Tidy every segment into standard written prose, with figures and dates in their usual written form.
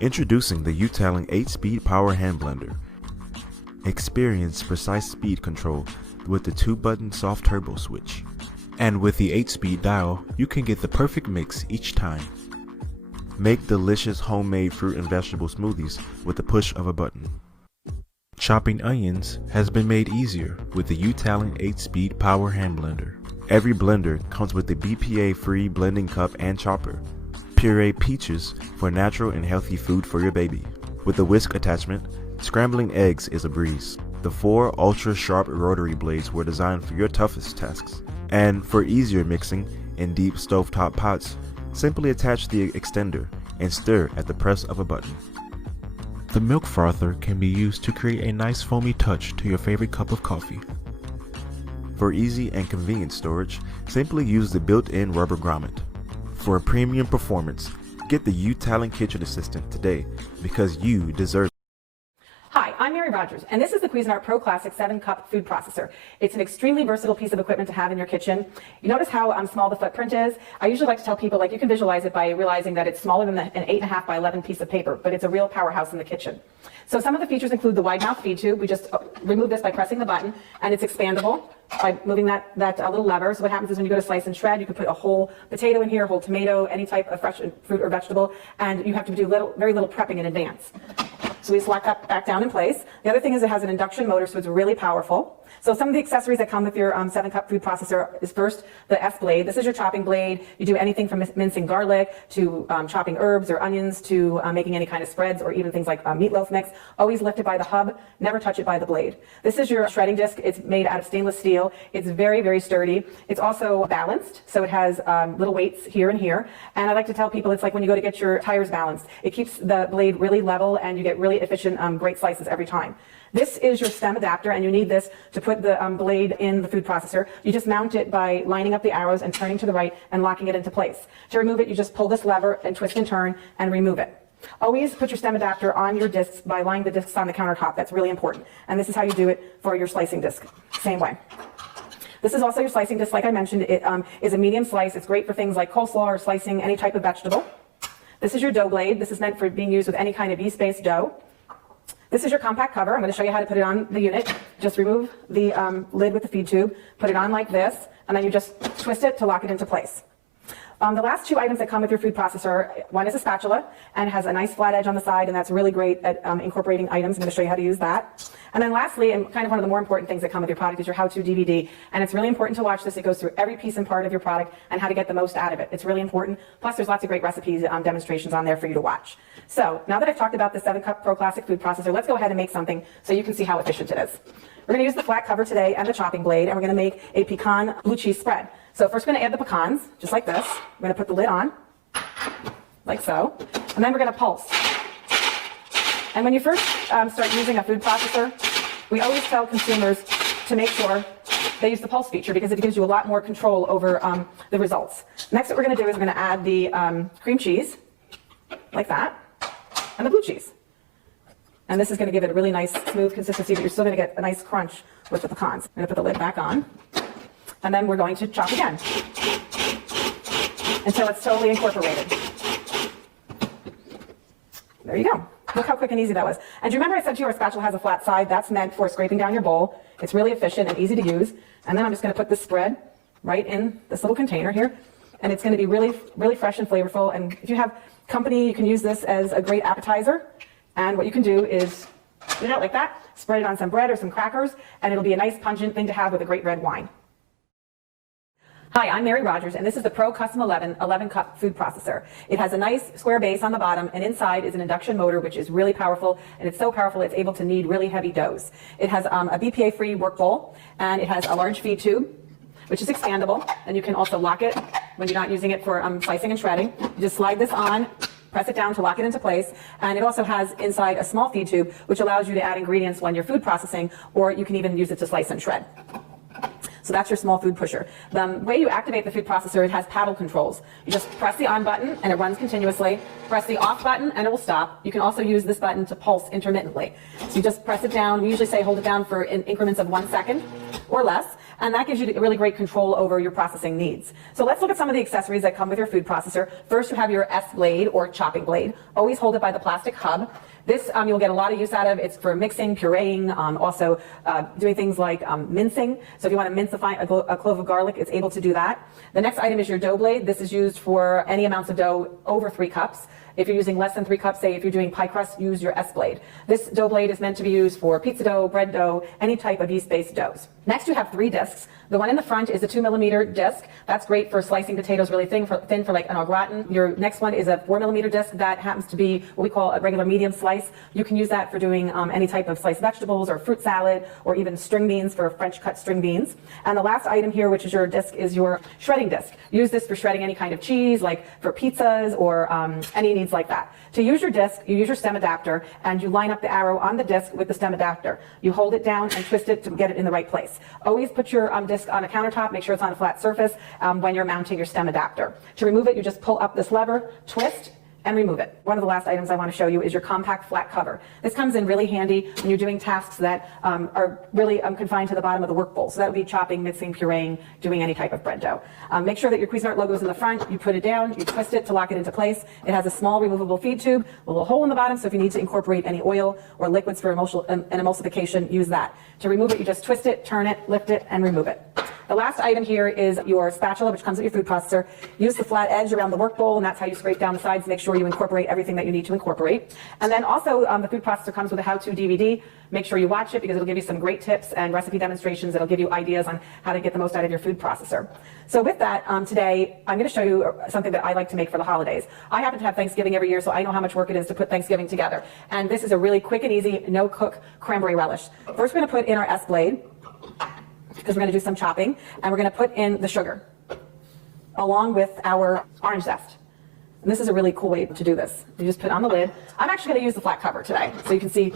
Introducing the U-Talon 8-Speed Power Hand Blender. Experience precise speed control with the 2-button soft turbo switch. And with the 8-speed dial, you can get the perfect mix each time. Make delicious homemade fruit and vegetable smoothies with the push of a button. Chopping onions has been made easier with the U-Talon 8-Speed Power Hand Blender. Every blender comes with the BPA-free blending cup and chopper. Puree peaches for natural and healthy food for your baby. With the whisk attachment, scrambling eggs is a breeze. The 4 ultra-sharp rotary blades were designed for your toughest tasks. And for easier mixing in deep stovetop pots, simply attach the extender and stir at the press of a button. The milk frother can be used to create a nice foamy touch to your favorite cup of coffee. For easy and convenient storage, simply use the built-in rubber grommet. For a premium performance, get the U-Talon Kitchen Assistant today because you deserve it. Hi, I'm Mary Rogers, and this is the Cuisinart Pro Classic 7-Cup Food Processor. It's an extremely versatile piece of equipment to have in your kitchen. You notice how small the footprint is? I usually like to tell people, you can visualize it by realizing that it's smaller than an 8.5 by 11 piece of paper, but it's a real powerhouse in the kitchen. So some of the features include the wide mouth feed tube. We just remove this by pressing the button, and it's expandable by moving that little lever. So what happens is when you go to slice and shred, you can put a whole potato in here, a whole tomato, any type of fresh fruit or vegetable, and you have to do very little prepping in advance. So we just lock that back down in place. The other thing is it has an induction motor, so it's really powerful. So some of the accessories that come with your 7-Cup food processor is first the S-Blade. This is your chopping blade. You do anything from mincing garlic to chopping herbs or onions to making any kind of spreads or even things like meatloaf mix. Always lift it by the hub, never touch it by the blade. This is your shredding disc. It's made out of stainless steel. It's very, very sturdy. It's also balanced, so it has little weights here and here. And I like to tell people it's like when you go to get your tires balanced. It keeps the blade really level and you get really efficient, great slices every time. This is your stem adapter, and you need this to put the blade in the food processor. You just mount it by lining up the arrows and turning to the right and locking it into place. To remove it, you just pull this lever and twist and turn and remove it. Always put your stem adapter on your discs by laying the discs on the countertop. That's really important. And this is how you do it for your slicing disc. Same way. This is also your slicing disc. Like I mentioned, it is a medium slice. It's great for things like coleslaw or slicing any type of vegetable. This is your dough blade. This is meant for being used with any kind of yeast-based dough. This is your compact cover. I'm going to show you how to put it on the unit. Just remove the lid with the feed tube, put it on like this, and then you just twist it to lock it into place. The last 2 items that come with your food processor, one is a spatula and has a nice flat edge on the side, and that's really great at incorporating items. I'm going to show you how to use that. And then lastly, and kind of one of the more important things that come with your product is your how-to DVD. And it's really important to watch this. It goes through every piece and part of your product and how to get the most out of it. It's really important. Plus, there's lots of great recipes, demonstrations on there for you to watch. So now that I've talked about the 7-Cup Pro Classic food processor, let's go ahead and make something so you can see how efficient it is. We're going to use the flat cover today and the chopping blade, and we're going to make a pecan blue cheese spread. So first we're going to add the pecans, just like this. We're going to put the lid on, like so, and then we're going to pulse. And when you first start using a food processor, we always tell consumers to make sure they use the pulse feature because it gives you a lot more control over the results. Next, what we're going to do is we're going to add the cream cheese, like that, and the blue cheese. And this is going to give it a really nice smooth consistency, but you're still going to get a nice crunch with the pecans. I'm going to put the lid back on. And then we're going to chop again until it's totally incorporated. There you go. Look how quick and easy that was. And do you remember I said to you our spatula has a flat side? That's meant for scraping down your bowl. It's really efficient and easy to use. And then I'm just going to put this spread right in this little container here. And it's going to be really, really fresh and flavorful. And if you have company, you can use this as a great appetizer. And what you can do is put it out like that, spread it on some bread or some crackers, and it'll be a nice pungent thing to have with a great red wine. Hi, I'm Mary Rogers, and this is the Pro Custom 11 11-Cup food processor. It has a nice square base on the bottom, and inside is an induction motor, which is really powerful, and it's so powerful it's able to knead really heavy doughs. It has a BPA-free work bowl, and it has a large feed tube, which is expandable, and you can also lock it when you're not using it for slicing and shredding. You just slide this on, press it down to lock it into place, and it also has inside a small feed tube, which allows you to add ingredients when you're food processing, or you can even use it to slice and shred. So that's your small food pusher. The way you activate the food processor, it has paddle controls. You just press the on button and it runs continuously. Press the off button and it will stop. You can also use this button to pulse intermittently. So you just press it down. We usually say hold it down for in increments of 1 second or less. and that gives you really great control over your processing needs. So let's look at some of the accessories that come with your food processor. First, you have your S blade or chopping blade. Always hold it by the plastic hub. This you'll get a lot of use out of. It's for mixing, pureeing, also doing things like mincing. So if you want to mince a clove of garlic, it's able to do that. The next item is your dough blade. This is used for any amounts of dough over 3 cups. If you're using less than 3 cups, say if you're doing pie crust, use your S blade. This dough blade is meant to be used for pizza dough, bread dough, any type of yeast-based doughs. Next, you have 3 discs. The one in the front is a 2mm disc. That's great for slicing potatoes really thin for like an au gratin. Your next one is a 4mm disc that happens to be what we call a regular medium slice. You can use that for doing any type of sliced vegetables or fruit salad or even string beans for French cut string beans. And the last item here, which is your disc, is your shredding disc. Use this for shredding any kind of cheese, like for pizzas or any needs like that. To use your disc, you use your stem adapter and you line up the arrow on the disc with the stem adapter. You hold it down and twist it to get it in the right place. Always put your disc on a countertop, make sure it's on a flat surface when you're mounting your stem adapter. To remove it, you just pull up this lever, twist, and remove it. One of the last items I want to show you is your compact flat cover. This comes in really handy when you're doing tasks that are really confined to the bottom of the work bowl. So that would be chopping, mixing, pureeing, doing any type of bread dough. Make sure that your Cuisinart logo is in the front. You put it down, you twist it to lock it into place. It has a small removable feed tube, a little hole in the bottom, so if you need to incorporate any oil or liquids for an emulsification, use that. To remove it, you just twist it, turn it, lift it, and remove it. The last item here is your spatula, which comes with your food processor. Use the flat edge around the work bowl, and that's how you scrape down the sides. Make sure you incorporate everything that you need to incorporate. And then also, the food processor comes with a how-to DVD. Make sure you watch it because it'll give you some great tips and recipe demonstrations. It'll give you ideas on how to get the most out of your food processor. So with that, today, I'm going to show you something that I like to make for the holidays. I happen to have Thanksgiving every year, so I know how much work it is to put Thanksgiving together. And this is a really quick and easy, no-cook cranberry relish. First, we're going to put in our S blade, because we're going to do some chopping, and we're going to put in the sugar along with our orange zest. And this is a really cool way to do this. You just put it on the lid. I'm actually going to use the flat cover today, so you can see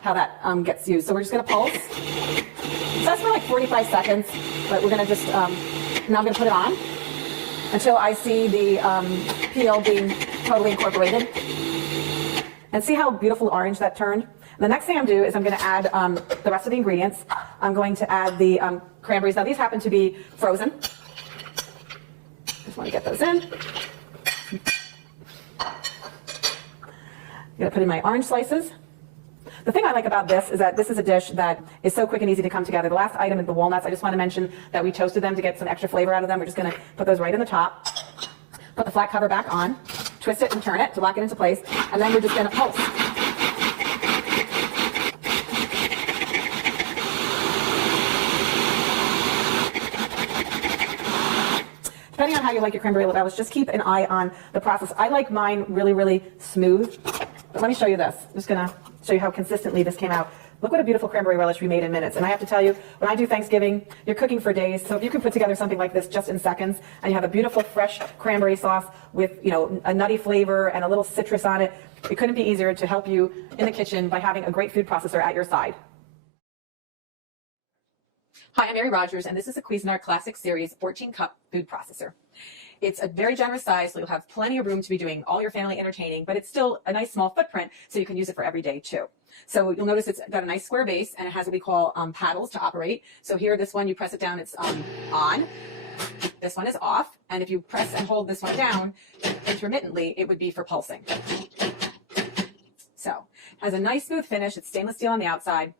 how that gets used. So we're just going to pulse. So that's for like 45 seconds, but we're going to just, now I'm going to put it on until I see the peel being totally incorporated. And see how beautiful orange that turned? The next thing I'm going to do is I'm going to add the rest of the ingredients. I'm going to add the cranberries. Now these happen to be frozen. Just want to get those in. I'm going to put in my orange slices. The thing I like about this is that this is a dish that is so quick and easy to come together. The last item is the walnuts. I just want to mention that we toasted them to get some extra flavor out of them. We're just going to put those right in the top. Put the flat cover back on. Twist it and turn it to lock it into place. And then we're just going to pulse. Depending on how you like your cranberry relish, just keep an eye on the process. I like mine really, really smooth. But let me show you this. I'm just going to show you how consistently this came out. Look what a beautiful cranberry relish we made in minutes. And I have to tell you, when I do Thanksgiving, you're cooking for days. So if you can put together something like this just in seconds, and you have a beautiful fresh cranberry sauce with, you know, a nutty flavor and a little citrus on it, it couldn't be easier to help you in the kitchen by having a great food processor at your side. Hi, I'm Mary Rogers, and this is a Cuisinart Classic Series 14-cup food processor. It's a very generous size, so you'll have plenty of room to be doing all your family entertaining, but it's still a nice small footprint, so you can use it for every day too. So you'll notice it's got a nice square base, and it has what we call paddles to operate. So here, this one, you press it down, it's on. This one is off, and if you press and hold this one down intermittently, it would be for pulsing. So, has a nice smooth finish. It's stainless steel on the outside.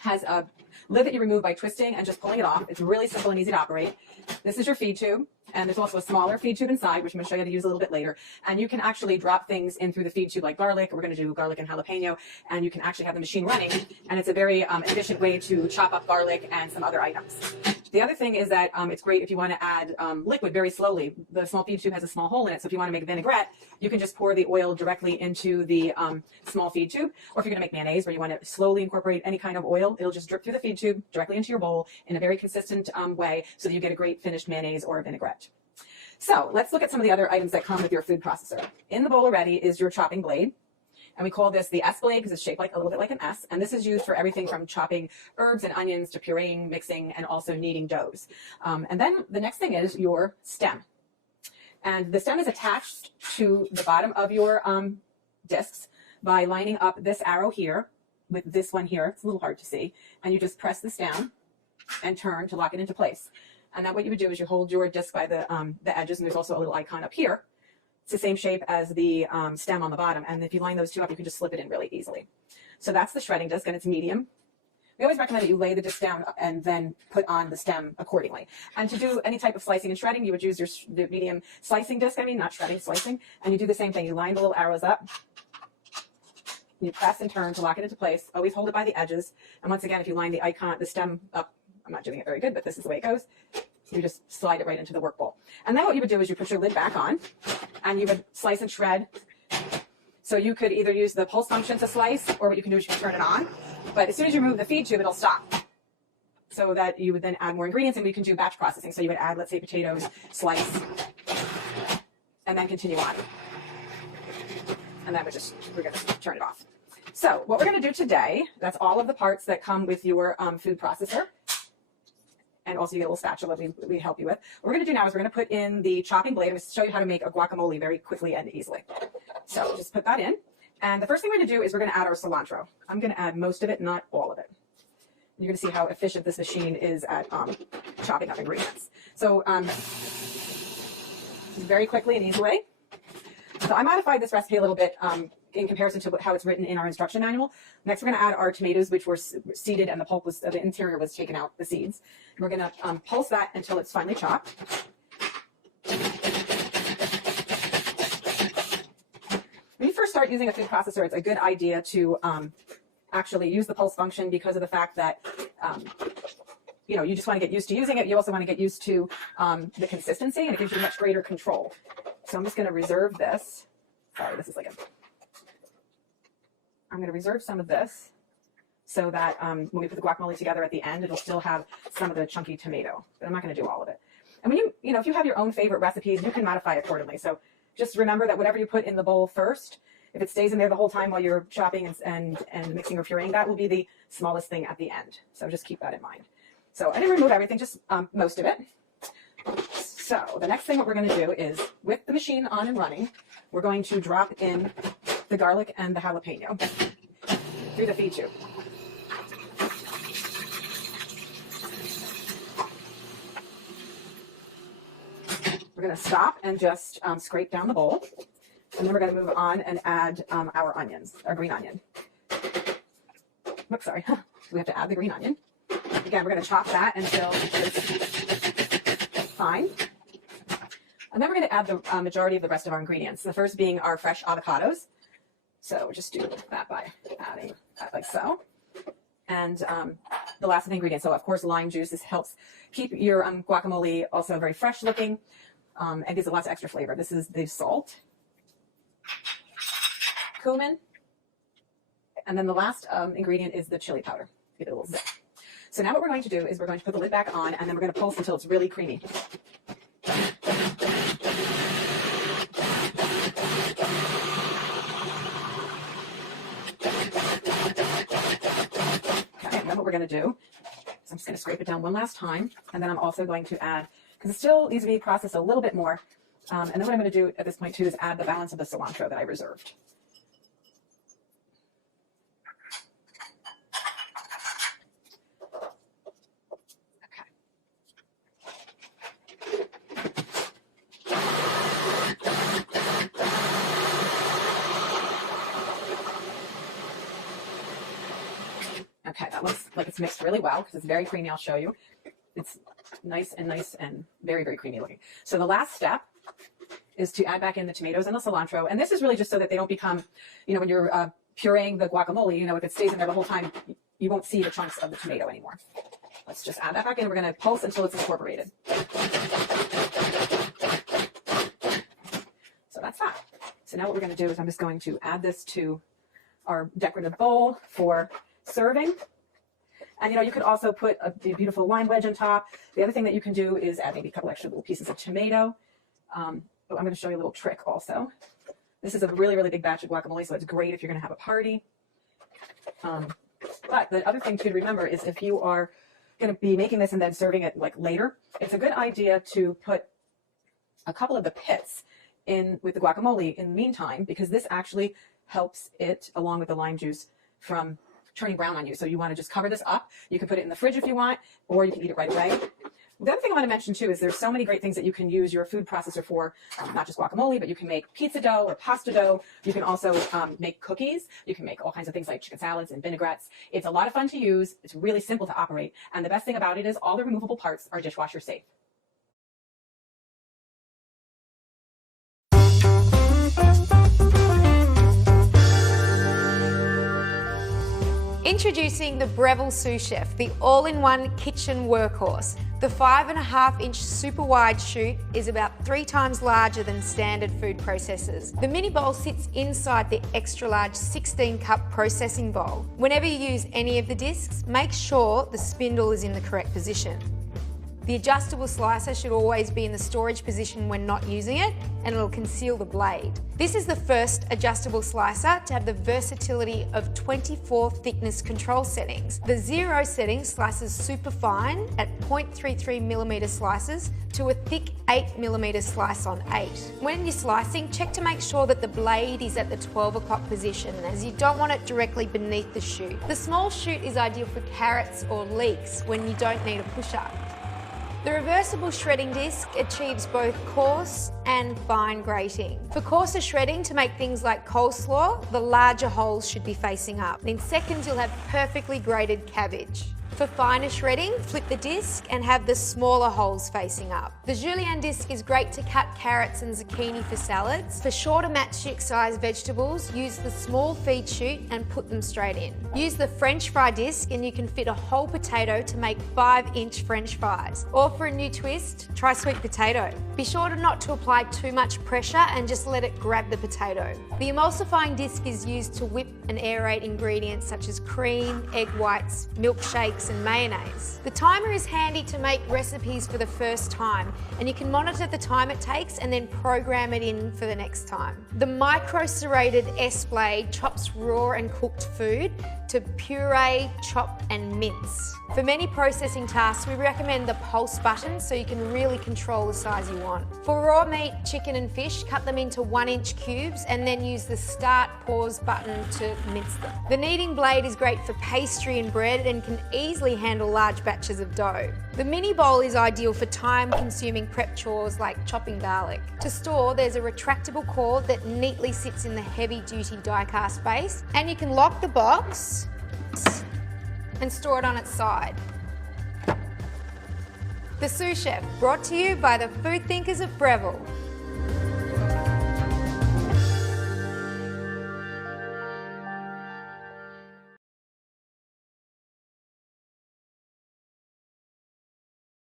Has a lid that you remove by twisting and just pulling it off. It's really simple and easy to operate. This is your feed tube, and there's also a smaller feed tube inside, which I'm going to show you how to use a little bit later. And you can actually drop things in through the feed tube like garlic. We're going to do garlic and jalapeno, and you can actually have the machine running, and it's a very efficient way to chop up garlic and some other items. The other thing is that it's great if you want to add liquid very slowly. The small feed tube has a small hole in it, so if you want to make a vinaigrette, you can just pour the oil directly into the small feed tube. Or if you're going to make mayonnaise where you want to slowly incorporate any kind of oil, it'll just drip through the feed tube directly into your bowl in a very consistent way so that you get a great finished mayonnaise or a vinaigrette. So let's look at some of the other items that come with your food processor. In the bowl already is your chopping blade. And we call this the S blade because it's shaped like a little bit like an S. And this is used for everything from chopping herbs and onions to pureeing, mixing, and also kneading doughs. And then the next thing is your stem. And the stem is attached to the bottom of your discs by lining up this arrow here with this one here. It's a little hard to see. And you just press this down. and turn to lock it into place. And then what you would do is you hold your disc by the edges, and there's also a little icon up here. It's the same shape as the stem on the bottom. And if you line those two up, you can just slip it in really easily. So that's the shredding disc, and it's medium. We always recommend that you lay the disc down and then put on the stem accordingly. And to do any type of slicing and shredding, you would use the medium slicing disc, not shredding, slicing. And you do the same thing. You line the little arrows up. You press and turn to lock it into place. Always hold it by the edges. And once again, if you line the stem up, I'm not doing it very good, but this is the way it goes. You just slide it right into the work bowl. And then what you would do is you put your lid back on, and you would slice and shred. So you could either use the pulse function to slice, or what you can do is you can turn it on. But as soon as you remove the feed tube, it'll stop. So that you would then add more ingredients, and we can do batch processing. So you would add, let's say, potatoes, slice, and then continue on. And then we're going to turn it off. So what we're going to do today, that's all of the parts that come with your food processor. And also you get a little spatula we help you with. What we're going to do now is we're going to put in the chopping blade. I'm going to show you how to make a guacamole very quickly and easily. So just put that in. And the first thing we're going to do is we're going to add our cilantro. I'm going to add most of it, not all of it. You're going to see how efficient this machine is at chopping up ingredients. So very quickly and easily. So I modified this recipe a little bit in comparison to how it's written in our instruction manual. Next, we're going to add our tomatoes, which were seeded, and the interior was taken out, the seeds. We're going to pulse that until it's finely chopped. When you first start using a food processor, it's a good idea to actually use the pulse function because of the fact that you just want to get used to using it. You also want to get used to the consistency, and it gives you much greater control. So I'm just going to reserve this. Sorry, this is I'm going to reserve some of this so that when we put the guacamole together at the end, it'll still have some of the chunky tomato, but I'm not going to do all of it. And when if you have your own favorite recipes, you can modify accordingly. So just remember that whatever you put in the bowl first, if it stays in there the whole time while you're chopping and mixing or pureeing, that will be the smallest thing at the end. So just keep that in mind. So I didn't remove everything, just most of it. So the next thing what we're going to do is, with the machine on and running, we're going to drop in the garlic and the jalapeno through the feed tube. We're going to stop and just scrape down the bowl. And then we're going to move on and add our onions, our green onion. Oops, sorry. We have to add the green onion. Again, we're going to chop that until it's fine. And then we're going to add the majority of the rest of our ingredients. The first being our fresh avocados. So just do that by adding that like so. And the last of the ingredients. So of course, lime juice. This helps keep your guacamole also very fresh looking. And gives it lots of extra flavor. This is the salt, cumin, and then the last ingredient is the chili powder. Give it a little zip. So now what we're going to do is we're going to put the lid back on, and then we're going to pulse until it's really creamy. Okay, and then what we're going to do is I'm just going to scrape it down one last time, and then I'm also going to add, because it still needs to be processed a little bit more, and then what I'm going to do at this point too is add the balance of the cilantro that I reserved. Okay, that looks like it's mixed really well because it's very creamy. I'll show you. It's nice and very, very creamy looking. So the last step is to add back in the tomatoes and the cilantro. And this is really just so that they don't become, when you're pureeing the guacamole, if it stays in there the whole time, you won't see the chunks of the tomato anymore. Let's just add that back in. We're going to pulse until it's incorporated. So that's that. So now what we're going to do is I'm just going to add this to our decorative bowl for serving. And you could also put a beautiful lime wedge on top. The other thing that you can do is add maybe a couple extra little pieces of tomato. I'm going to show you a little trick also. This is a really, really big batch of guacamole, so it's great if you're going to have a party. But the other thing too to remember is if you are going to be making this and then serving it later, it's a good idea to put a couple of the pits in with the guacamole in the meantime, because this actually helps it, along with the lime juice, from turning brown on you. So you want to just cover this up. You can put it in the fridge if you want, or you can eat it right away. The other thing I want to mention too is there's so many great things that you can use your food processor for, not just guacamole, but you can make pizza dough or pasta dough. You can also make cookies. You can make all kinds of things like chicken salads and vinaigrettes. It's a lot of fun to use. It's really simple to operate. And the best thing about it is all the removable parts are dishwasher safe. Introducing the Breville Sous Chef, the all-in-one kitchen workhorse. The 5.5-inch super wide chute is about 3 times larger than standard food processors. The mini bowl sits inside the extra large 16-cup processing bowl. Whenever you use any of the discs, make sure the spindle is in the correct position. The adjustable slicer should always be in the storage position when not using it, and it'll conceal the blade. This is the first adjustable slicer to have the versatility of 24 thickness control settings. The 0 setting slices super fine at 0.33mm slices to a thick 8mm slice on 8. When you're slicing, check to make sure that the blade is at the 12 o'clock position, as you don't want it directly beneath the chute. The small chute is ideal for carrots or leeks when you don't need a pusher. The reversible shredding disc achieves both coarse and fine grating. For coarser shredding, to make things like coleslaw, the larger holes should be facing up. And in seconds, you'll have perfectly grated cabbage. For finer shredding, flip the disc and have the smaller holes facing up. The julienne disc is great to cut carrots and zucchini for salads. For shorter matchstick size vegetables, use the small feed chute and put them straight in. Use the French fry disc and you can fit a whole potato to make 5-inch French fries. Or for a new twist, try sweet potato. Be sure not to apply too much pressure and just let it grab the potato. The emulsifying disc is used to whip and aerate ingredients such as cream, egg whites, milkshakes, and mayonnaise. The timer is handy to make recipes for the first time, and you can monitor the time it takes and then program it in for the next time. The micro-serrated S-blade chops raw and cooked food to puree, chop and mince. For many processing tasks, we recommend the pulse button so you can really control the size you want. For raw meat, chicken and fish, cut them into 1-inch cubes and then use the start pause button to mince them. The kneading blade is great for pastry and bread and can easily handle large batches of dough. The mini bowl is ideal for time-consuming prep chores like chopping garlic. To store, there's a retractable cord that neatly sits in the heavy-duty die-cast base, and you can lock the box and store it on its side. The Sous Chef, brought to you by the food thinkers of Breville.